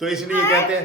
تو اس لیے کہتے ہیں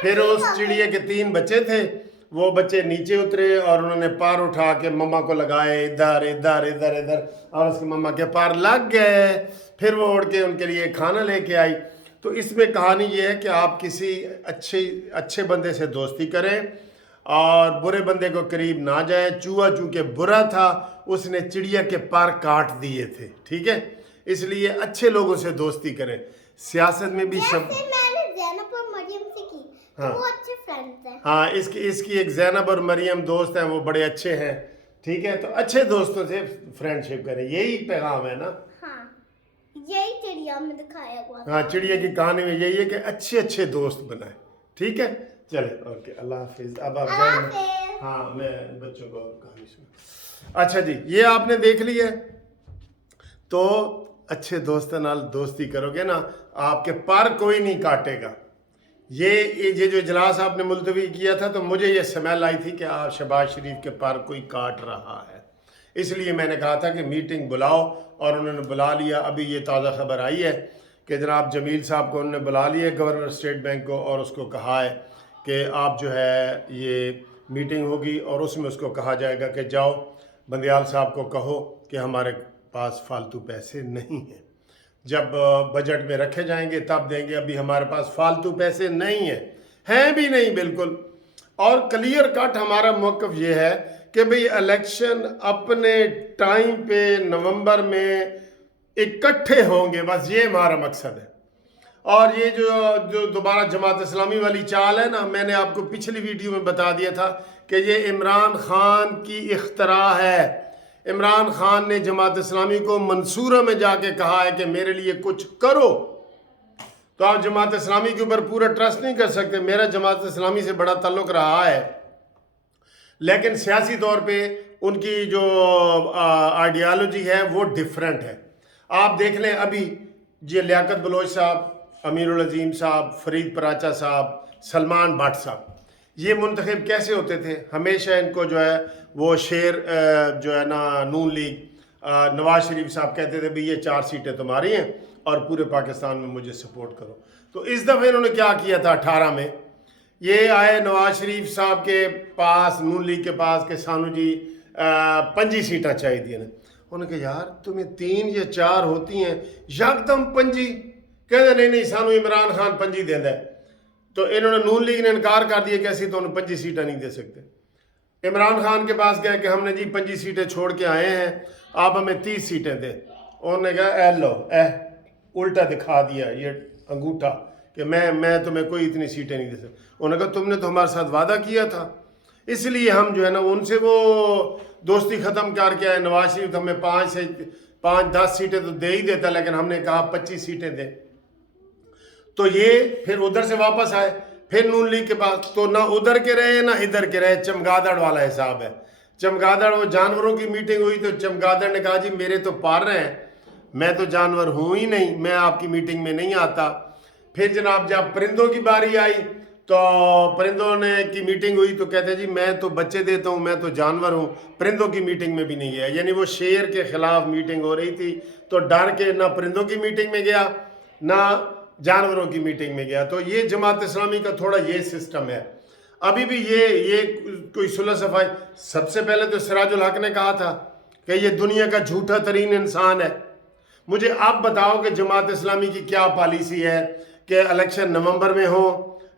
پھر اس چڑیا کے 3 بچے تھے، وہ بچے نیچے اترے اور انہوں نے پار اٹھا کے مما کو لگائے ادھر ادھر ادھر ادھر، اور اس کی مما کے پار لگ گئے، پھر وہ اڑ کے ان کے لیے کھانا لے کے آئی۔ تو اس میں کہانی یہ ہے کہ آپ کسی اچھے بندے سے دوستی کریں اور برے بندے کو قریب نہ جائیں۔ چوہا چونکہ برا تھا، اس نے چڑیا کے پر کاٹ دیے تھے، ٹھیک ہے، اس لیے اچھے لوگوں سے دوستی کریں۔ سیاست میں بھی جیسے میں نے زینب اور مریم سے کی، تو وہ اچھے فرینڈز ہیں۔ ہاں اس کی ایک زینب اور مریم دوست ہیں، وہ بڑے اچھے ہیں، ٹھیک ہے، تو اچھے دوستوں سے فرینڈ شپ کریں، یہی پیغام ہے نا۔ ہاں یہی چڑیا میں دکھایا ہوا تھا۔ ہاں چڑیا کی کہانی میں یہی ہے کہ اچھے دوست بنائیں، ٹھیک ہے، چلے اوکے، اللہ حافظ۔ اب آپ جائیں، ہاں میں بچوں کو کہانی سنا۔ اچھا جی، یہ آپ نے دیکھ لی ہے، تو اچھے دوستوں نال دوستی کرو گے نا، آپ کے پر کوئی نہیں کاٹے گا۔ یہ جو اجلاس آپ نے ملتوی کیا تھا تو مجھے یہ سمیل آئی تھی کہ آپ شہباز شریف کے پر کوئی کاٹ رہا ہے، اس لیے میں نے کہا تھا کہ میٹنگ بلاؤ، اور انہوں نے بلا لیا۔ ابھی یہ تازہ خبر آئی ہے کہ جناب جمیل صاحب کو انہوں نے بلا لیا گورنر اسٹیٹ بینک کو، اور اس کو کہا ہے کہ آپ جو ہے یہ میٹنگ ہوگی اور اس میں اس کو کہا جائے گا کہ جاؤ بندیال صاحب کو کہو کہ ہمارے پاس فالتو پیسے نہیں ہیں، جب بجٹ میں رکھے جائیں گے تب دیں گے، ابھی ہمارے پاس فالتو پیسے نہیں ہیں بھی نہیں بالکل۔ اور کلیئر کٹ ہمارا موقف یہ ہے کہ بھئی الیکشن اپنے ٹائم پہ نومبر میں اکٹھے ہوں گے، بس یہ ہمارا مقصد ہے۔ اور یہ جو دوبارہ جماعت اسلامی والی چال ہے نا، میں نے آپ کو پچھلی ویڈیو میں بتا دیا تھا کہ یہ عمران خان کی اختراع ہے۔ عمران خان نے جماعت اسلامی کو منصورہ میں جا کے کہا ہے کہ میرے لیے کچھ کرو، تو آپ جماعت اسلامی کے اوپر پورا ٹرسٹ نہیں کر سکتے۔ میرا جماعت اسلامی سے بڑا تعلق رہا ہے، لیکن سیاسی طور پہ ان کی جو آئیڈیالوجی ہے وہ ڈیفرنٹ ہے۔ آپ دیکھ لیں ابھی یہ لیاقت بلوچ صاحب، امیر العظیم صاحب، فرید پراچا صاحب، سلمان بٹ صاحب، یہ منتخب کیسے ہوتے تھے؟ ہمیشہ ان کو جو ہے وہ شیر جو ہے نا نون لیگ نواز شریف صاحب کہتے تھے بھی یہ 4 سیٹیں تمہاری ہیں اور پورے پاکستان میں مجھے سپورٹ کرو۔ تو اس دفعہ انہوں نے کیا کیا تھا 18 میں، یہ آئے نواز شریف صاحب کے پاس، نون لیگ کے پاس، کہ سانو جی 5 سیٹاں چاہیے دیا نے۔ انہوں نے کہا یار تمہیں 3 یا 4 ہوتی ہیں، یکدم 5، کہتے نہیں سانو عمران خان 5 دے دے۔ تو انہوں نے نون لیگ نے انکار کر دیا کہ ایسی تو انہیں 5 سیٹیں نہیں دے سکتے۔ عمران خان کے پاس گئے کہ ہم نے جی 5 سیٹیں چھوڑ کے آئے ہیں، آپ ہمیں 30 سیٹیں دیں۔ انہوں نے کہا اے لو الٹا دکھا دیا یہ انگوٹھا کہ میں تمہیں کوئی اتنی سیٹیں نہیں دے سکتا۔ انہوں نے کہا تم نے تو ہمارے ساتھ وعدہ کیا تھا، اس لیے ہم جو ہے نا ان سے وہ دوستی ختم کر کے آئے۔ نواز شریف ہمیں 5-10 سیٹیں تو دے ہی دیتا، لیکن ہم نے کہا 25 سیٹیں دیں۔ تو یہ پھر ادھر سے واپس آئے، پھر نون لیگ کے پاس، تو نہ ادھر کے رہے نہ ادھر کے رہے، چمگادڑ والا حساب ہے۔ چمگادڑ وہ جانوروں کی میٹنگ ہوئی تو چمگادڑ نے کہا جی میرے تو پار رہے ہیں، میں تو جانور ہوں ہی نہیں، میں آپ کی میٹنگ میں نہیں آتا۔ پھر جناب جب پرندوں کی باری آئی تو پرندوں نے کی میٹنگ ہوئی تو کہتے جی میں تو بچے دیتا ہوں، میں تو جانور ہوں، پرندوں کی میٹنگ میں بھی نہیں گیا۔ یعنی وہ شیر کے خلاف میٹنگ ہو رہی تھی تو ڈر کے نہ پرندوں کی میٹنگ میں گیا نہ جانوروں کی میٹنگ میں گیا۔ تو یہ جماعت اسلامی کا تھوڑا یہ سسٹم ہے۔ ابھی بھی یہ کوئی صلح صفائی، سب سے پہلے تو سراج الحق نے کہا تھا کہ یہ دنیا کا جھوٹا ترین انسان ہے۔ مجھے آپ بتاؤ کہ جماعت اسلامی کی کیا پالیسی ہے کہ الیکشن نومبر میں ہو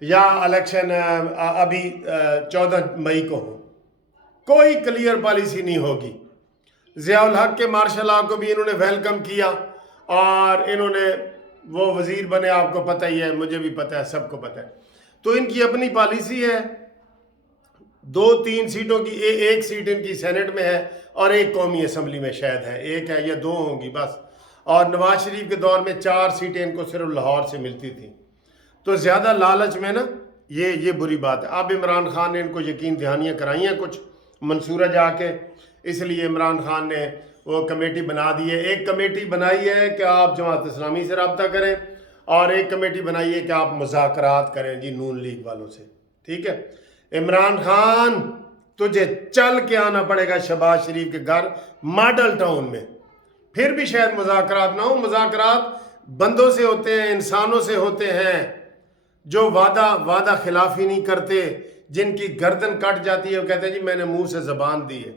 یا الیکشن ابھی 14 مئی کو ہو؟ کوئی کلیئر پالیسی نہیں ہوگی۔ ضیاء الحق کے مارشل لاء کو بھی انہوں نے ویلکم کیا اور انہوں نے وہ وزیر بنے، آپ کو پتہ ہی ہے، مجھے بھی پتہ ہے، سب کو پتہ ہے۔ تو ان کی اپنی پالیسی ہے، 2-3 سیٹوں کی، 1 سیٹ ان کی سینٹ میں ہے اور 1 قومی اسمبلی میں شاید ہے، 1 ہے یا 2 ہوں گی بس۔ اور نواز شریف کے دور میں 4 سیٹیں ان کو صرف لاہور سے ملتی تھیں۔ تو زیادہ لالچ میں نا یہ بری بات ہے۔ اب عمران خان نے ان کو یقین دہانیاں کرائی ہیں کچھ منصورہ جا کے، اس لیے عمران خان نے وہ کمیٹی بنا دی ہے۔ ایک کمیٹی بنائی ہے کہ آپ جماعت اسلامی سے رابطہ کریں اور ایک کمیٹی بنائی ہے کہ آپ مذاکرات کریں جی نون لیگ والوں سے، ٹھیک ہے۔ عمران خان تجھے چل کے آنا پڑے گا شہباز شریف کے گھر ماڈل ٹاؤن میں، پھر بھی شاید مذاکرات نہ ہو. مذاکرات بندوں سے ہوتے ہیں, انسانوں سے ہوتے ہیں جو وعدہ خلافی نہیں کرتے, جن کی گردن کٹ جاتی ہے, وہ کہتے ہیں جی میں نے منہ سے زبان دی ہے.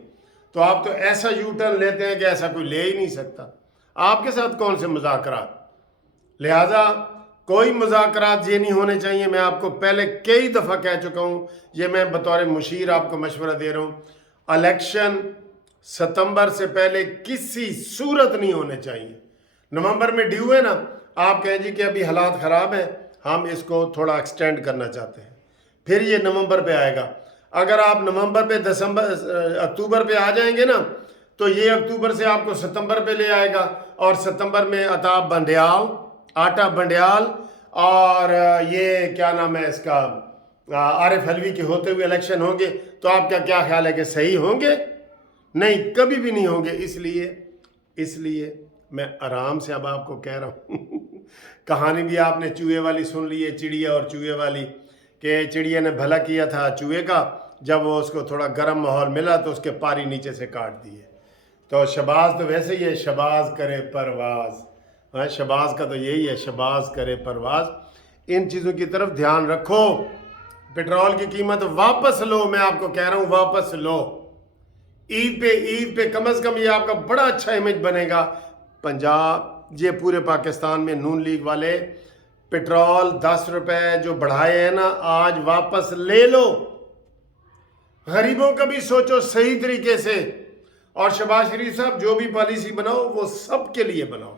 تو آپ تو ایسا یو ٹرن لیتے ہیں کہ ایسا کوئی لے ہی نہیں سکتا. آپ کے ساتھ کون سے مذاکرات؟ لہٰذا کوئی مذاکرات یہ نہیں ہونے چاہیے. میں آپ کو پہلے کئی دفعہ کہہ چکا ہوں, یہ میں بطور مشیر آپ کو مشورہ دے رہا ہوں, الیکشن ستمبر سے پہلے کسی صورت نہیں ہونے چاہیے. نومبر میں ڈیو ہے نا, آپ کہیں جی کہ ابھی حالات خراب ہیں, ہم اس کو تھوڑا ایکسٹینڈ کرنا چاہتے ہیں, پھر یہ نومبر پہ آئے گا. اگر آپ نومبر پہ اکتوبر پہ آ جائیں گے نا, تو یہ اکتوبر سے آپ کو ستمبر پہ لے آئے گا, اور ستمبر میں عطا بنڈیال, آٹا بنڈیال, اور یہ کیا نام ہے اس کا, عارف حلوی کے ہوتے ہوئے الیکشن ہوں گے. تو آپ کا کیا خیال ہے کہ صحیح ہوں گے؟ نہیں, کبھی بھی نہیں ہوں گے. اس لیے میں آرام سے اب آپ کو کہہ رہا ہوں. کہانی بھی آپ نے چوہے والی سن لی ہے, چڑیا اور چوہے والی, کہ چڑیا نے بھلا کیا تھا چوہے کا, جب وہ اس کو تھوڑا گرم ماحول ملا تو اس کے پاری نیچے سے کاٹ دیے. تو شباز تو ویسے ہی ہے, شباز کرے پرواز. ہاں, شباز کا تو یہی ہے, شباز کرے پرواز. ان چیزوں کی طرف دھیان رکھو. پیٹرول کی قیمت واپس لو, میں آپ کو کہہ رہا ہوں واپس لو. عید پہ کم از کم یہ آپ کا بڑا اچھا امیج بنے گا. پنجاب, یہ پورے پاکستان میں نون لیگ والے پیٹرول 10 روپے جو بڑھائے ہیں نا, آج واپس لے لو. غریبوں کا بھی سوچو صحیح طریقے سے. اور شہباز شریف صاحب جو بھی پالیسی بناؤ وہ سب کے لیے بناؤ.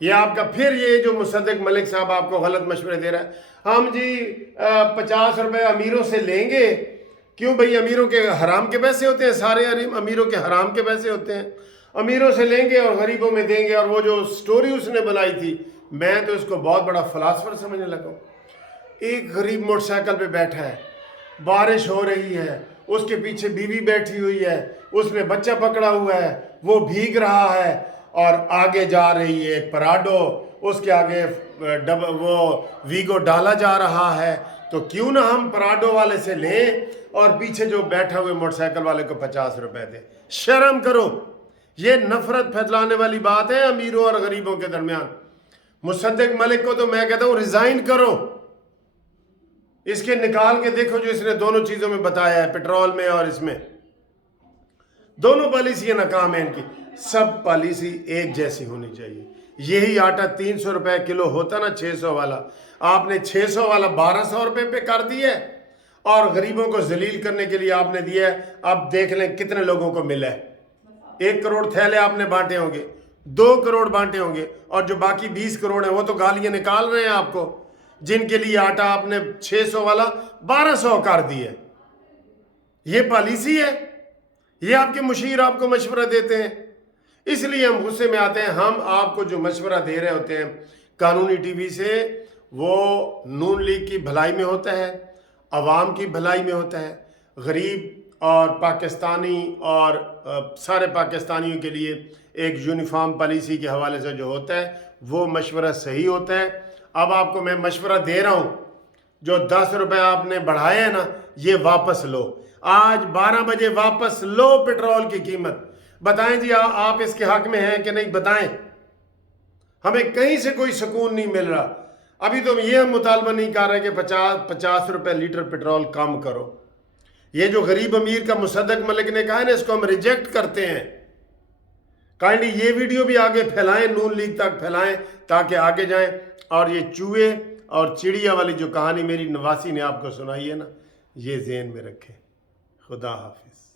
یہ آپ کا پھر یہ جو مصدق ملک صاحب آپ کو غلط مشورے دے رہا ہے, ہم جی 50 روپے امیروں سے لیں گے. کیوں بھئی؟ امیروں کے حرام کے پیسے ہوتے ہیں, سارے امیروں کے حرام کے پیسے ہوتے ہیں. امیروں سے لیں گے اور غریبوں میں دیں گے. اور وہ جو سٹوری اس نے بنائی تھی, میں تو اس کو بہت بڑا فلاسفر سمجھنے لگا ہوں. ایک غریب موٹر سائیکل پہ بیٹھا ہے, بارش ہو رہی ہے, اس کے پیچھے بیوی بیٹھی ہوئی ہے, اس نے بچہ پکڑا ہوا ہے, وہ بھیگ رہا ہے, اور آگے جا رہی ہے ایک پراڈو, اس کے آگے وہ ویگو ڈالا جا رہا ہے. تو کیوں نہ ہم پراڈو والے سے لیں اور پیچھے جو بیٹھا ہوئے موٹر سائیکل والے کو 50 روپے دیں. شرم کرو. یہ نفرت پھیلانے والی بات ہے امیروں اور غریبوں کے درمیان. مصدق ملک کو تو میں کہتا ہوں ریزائن کرو. اس کے نکال کے دیکھو جو اس نے دونوں چیزوں میں بتایا ہے, پیٹرول میں اور اس میں. دونوں پالیسیاں ناکام ہیں ان کی. سب پالیسی ایک جیسی ہونی چاہیے. یہی آٹا 300 روپے کلو ہوتا نا 600 والا, آپ نے 600 والا 1200 روپے پہ کر دیا ہے, اور غریبوں کو ذلیل کرنے کے لیے آپ نے دیا ہے. اب دیکھ لیں کتنے لوگوں کو ملا ہے. 1 کروڑ تھیلے آپ نے بانٹے ہوں گے, 2 کروڑ بانٹے ہوں گے, اور جو باقی 20 کروڑ ہیں وہ تو گالیاں نکال رہے ہیں آپ کو, جن کے لیے آٹا آپ نے 600 والا 1200 کر دیا. یہ پالیسی ہے؟ یہ آپ کے مشیر آپ کو مشورہ دیتے ہیں؟ اس لیے ہم غصے میں آتے ہیں. ہم آپ کو جو مشورہ دے رہے ہوتے ہیں قانونی ٹی وی سے, وہ نون لیگ کی بھلائی میں ہوتا ہے, عوام کی بھلائی میں ہوتا ہے. غریب اور پاکستانی اور سارے پاکستانیوں کے لیے ایک یونیفارم پالیسی کے حوالے سے جو ہوتا ہے وہ مشورہ صحیح ہوتا ہے. اب آپ کو میں مشورہ دے رہا ہوں, جو 10 روپے آپ نے بڑھائے ہیں نا, یہ واپس لو. آج 12 بجے واپس لو پیٹرول کی قیمت. بتائیں جی آپ اس کے حق میں ہیں کہ نہیں, بتائیں. ہمیں کہیں سے کوئی سکون نہیں مل رہا. ابھی تو یہ ہم مطالبہ نہیں کر رہے کہ 50 روپے لیٹر پیٹرول کم کرو. یہ جو غریب امیر کا مصدق ملک نے کہا ہے نا, اس کو ہم ریجیکٹ کرتے ہیں. کائنڈلی یہ ویڈیو بھی آگے پھیلائیں, نون لیگ تک پھیلائیں تاکہ آگے جائیں. اور یہ چوہے اور چڑیا والی جو کہانی میری نواسی نے آپ کو سنائی ہے نا, یہ ذہن میں رکھیں. خدا حافظ.